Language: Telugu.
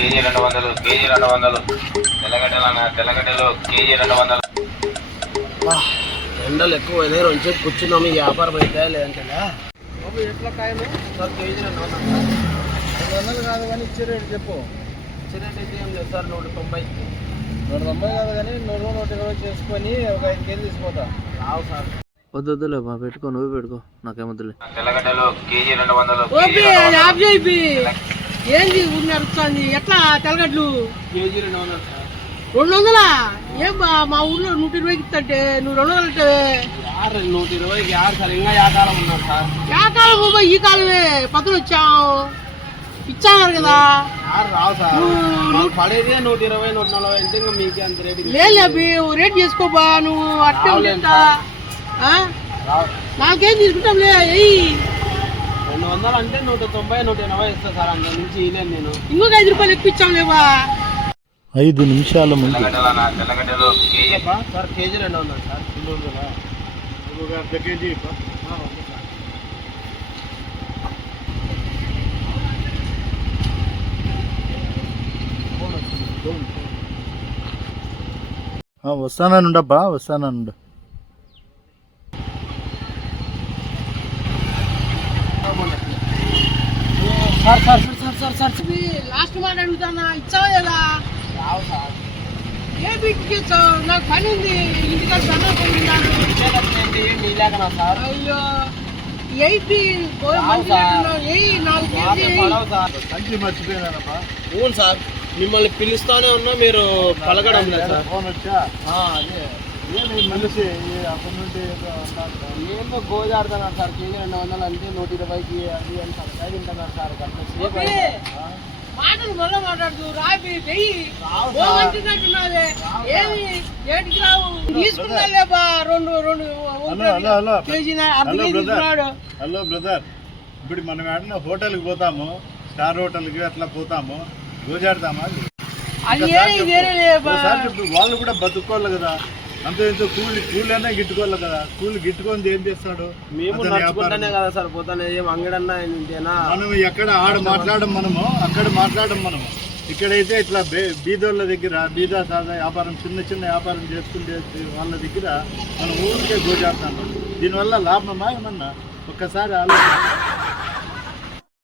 KG 200 KG 200 తెల్లగడ్డలు KG 200. ఎండలు ఎక్కువ అయినాయి, రెండు సేపు కూర్చున్నాము. ఈ వ్యాపారం అయితే లేదంటే బాబు ఎట్లా కాయలు సార్? కేజీ 200 200 కాదు కానీ ఇచ్చే రేటు చెప్పు. ఇచ్చే రేట్ అయితే ఏం లేదు సార్, 190. 190 కాదు కానీ 100 120 చేసుకొని ఒక 5 కేజీలు తీసిపోతా. రావు సార్. వద్దులే బా, పెట్టుకో, నువ్వే పెట్టుకో, నాకేమొద్దులే. తెల్లగడ్డలు కేజీ 200 ఏంది ఊరిని ఎట్లా తెల్లగడ్లు కేజీ 200 సార్. 200? ఏం బా మా ఊర్లో 120కి ఇస్తుంటే నువ్వు 200 అంటే 120కి యారు సార్, ఇంకా యాకాలం ఉన్నారు సార్. యా కాలం బాబా, ఈ కాలమే పక్కన వచ్చావు ఇచ్చాను కదా. యారు రావు సార్, మాకు పడేది 120 140 అంటే ఇంకా మీకే అంత రేటు లేదు రేట్ చేసుకోబా, నువ్వు అట్టే ఉంటా. నాకేం తీసుకుంటాంలే. 200 అంటే 190 180 ఇస్తా సార్, అంత నుంచి ఇలేను నేను. ఇంకొక 5 రూపాయలు ఎక్కువ ఇచ్చాం లేవా? 5 నిమిషాల ముందు తెల్లగడ్డలు కేజీ సార్. KG 200 sir. ఒక అర్ధ కేజీ. వస్తానుండబ్బా, వస్తానుండు. Sir sir sir sir sir last మాట అడుగుతానా, ఇచ్చావా లేదా? రావు సార్. ఏ బిడ్డకి ఇచ్చావు? నాకు పని ఉంది, ఇంటికాడ చదువుకుంటున్నాను. నీలేకనా సార్? అయ్యో 80 4 కేజీ. సంచి మర్చిపోయినారబ్బా. అవును సార్, మిమ్మల్ని పిలుస్తానే ఉన్నా, మీరు పలకడం లేదు సార్. ఫోన్ వచ్చా? అదే ఏమి మనిషి అప్పటి నుండి ఏమో గోజాడుతున్నారు సార్. కేజీ 200 అంటే 120కి అది అని సరకాయ తింటున్నారు సార్. మాటలు మళ్ళీ మాట్లాడుతూ రాబి వెయ్యి రావు అంటున్నట్టున్నది. ఏమి ఏటికి రావు? తీసుకున్నాలేబా, రెండు కేజీ అర్ధ కేజీ తీసుకున్నాడు. హలో బ్రదర్, ఇప్పుడు మనం ఏడన్నా హోటల్కి పోతాము, స్టార్ హోటల్కి అట్లా పోతాము, రోజాడతామా? అది వేరే ఇప్పుడు వాళ్ళు కూడా బతుక్కోవాలి కదా, అంత ఇంత కూలైనా గిట్టుకోవాలి కదా. కూలి గిట్టుకొని ఏం చేస్తాడు? మేము నడుచుకుంటానే కదా సార్ పోతానే. ఏం అంగడన్నా ఇంతేనా? మనం ఎక్కడ ఆడ మాట్లాడడం మనము, అక్కడ మాట్లాడడం మనము. ఇక్కడైతే ఇట్లా బీదోళ్ళ దగ్గర, బీద సాదా వ్యాపారం, చిన్న వ్యాపారం చేసుకుంటే వాళ్ళ దగ్గర మనం ఊరికే గోజాడుతాము. దీనివల్ల లాభమా ఏమన్నా? ఒక్కసారి ఆలోచన.